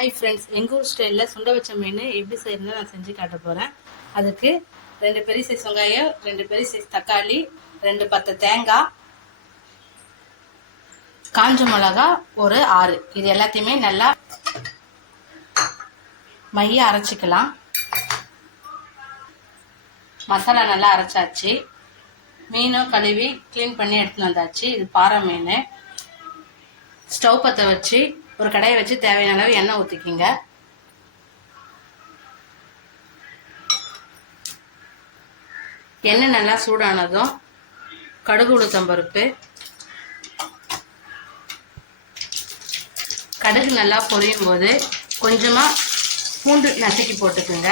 Hi friends எங்கள் ஊர் ஸ்டைலில் சுண்ட வச்ச மீன் எப்படி செய்யறதுன்னு நான் செஞ்சு காட்ட போகிறேன் அதுக்கு ரெண்டு பெரிய சைஸ் வெங்காயம் ரெண்டு பெரிய சைஸ் தக்காளி ரெண்டு பத்து தேங்காய் காஞ்ச மிளகா ஒரு ஆறு. இது எல்லாத்தையுமே நல்லா மைய அரைச்சிக்கலாம். மசாலா நல்லா அரைச்சாச்சு. மீனும் கழுவி க்ளீன் பண்ணி எடுத்துன்னு வந்தாச்சு. இது பாறை மீன். ஸ்டவ் பற்ற வச்சு ஒரு கடையை வச்சு தேவையான அளவு எண்ணெய் ஊற்றிக்கிங்க எண்ணெய் நல்லா சூடானதும் கடுகு உளுத்தம் பருப்பு. கடுகு நல்லா பொரியும் போது கொஞ்சமாக பூண்டு நசுக்கி போட்டுக்குங்க.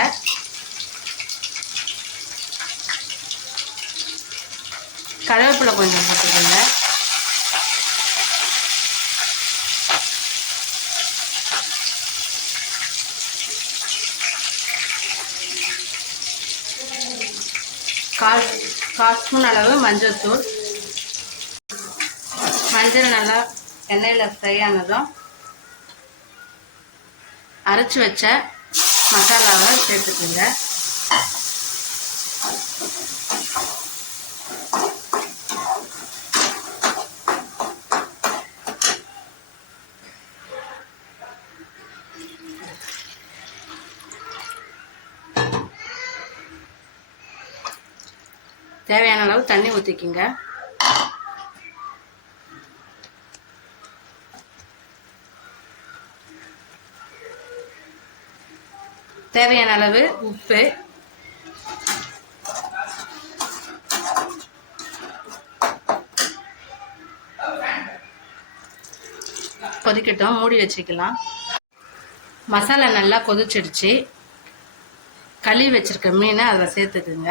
கருவேப்பிலை கொஞ்சம் போட்டுக்கோங்க. கால் கால் ஸ்பூன் அளவு மஞ்சள் தூள். மஞ்சள் நல்லா எண்ணெயில் ஃப்ரை ஆனதும் அரைச்சி வச்ச மசாலாவை சேர்த்துக்குங்க. தேவையான அளவு தண்ணி ஊற்றிக்கிங்க தேவையான அளவு உப்பு. கொதிக்கட்டும் மூடி வச்சுக்கலாம். மசாலா நல்லா கொதிச்சிடுச்சு. கழுவி வச்சிருக்க மீனை அதில் சேர்த்துக்குங்க.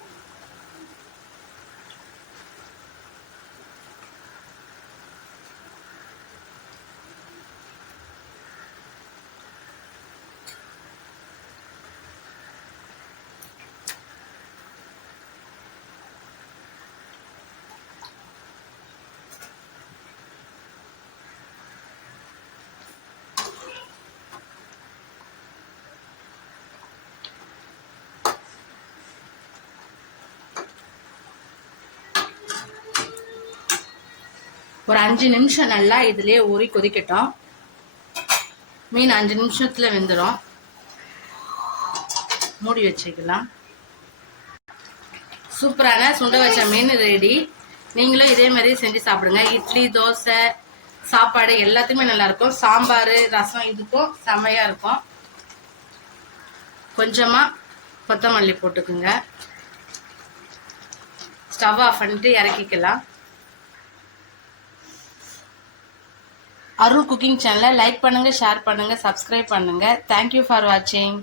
ஒரு அஞ்சு நிமிஷம் நல்லா இதுலேயே ஊறி கொதிக்கட்டும். மீன் அஞ்சு நிமிஷத்தில் வெந்துடும் மூடி வச்சுக்கலாம். சூப்பரான சுண்டை வச்ச மீன் ரெடி நீங்களும் இதே மாதிரி செஞ்சு சாப்பிடுங்க. இட்லி தோசை சாப்பாடு எல்லாத்துக்குமே நல்லாயிருக்கும் சாம்பார் ரசம் இதுக்கும் செம்மையாக இருக்கும். கொஞ்சமாக கொத்தமல்லி போட்டுக்குங்க. ஸ்டவ் ஆஃப் பண்ணிட்டு இறக்கிக்கலாம். அருள் குக்கிங் சேனலை லைக் பண்ணுங்கள் ஷேர் பண்ணுங்கள் சப்ஸ்கிரைப் பண்ணுங்கள் தேங்க்யூ ஃபார் வாட்சிங்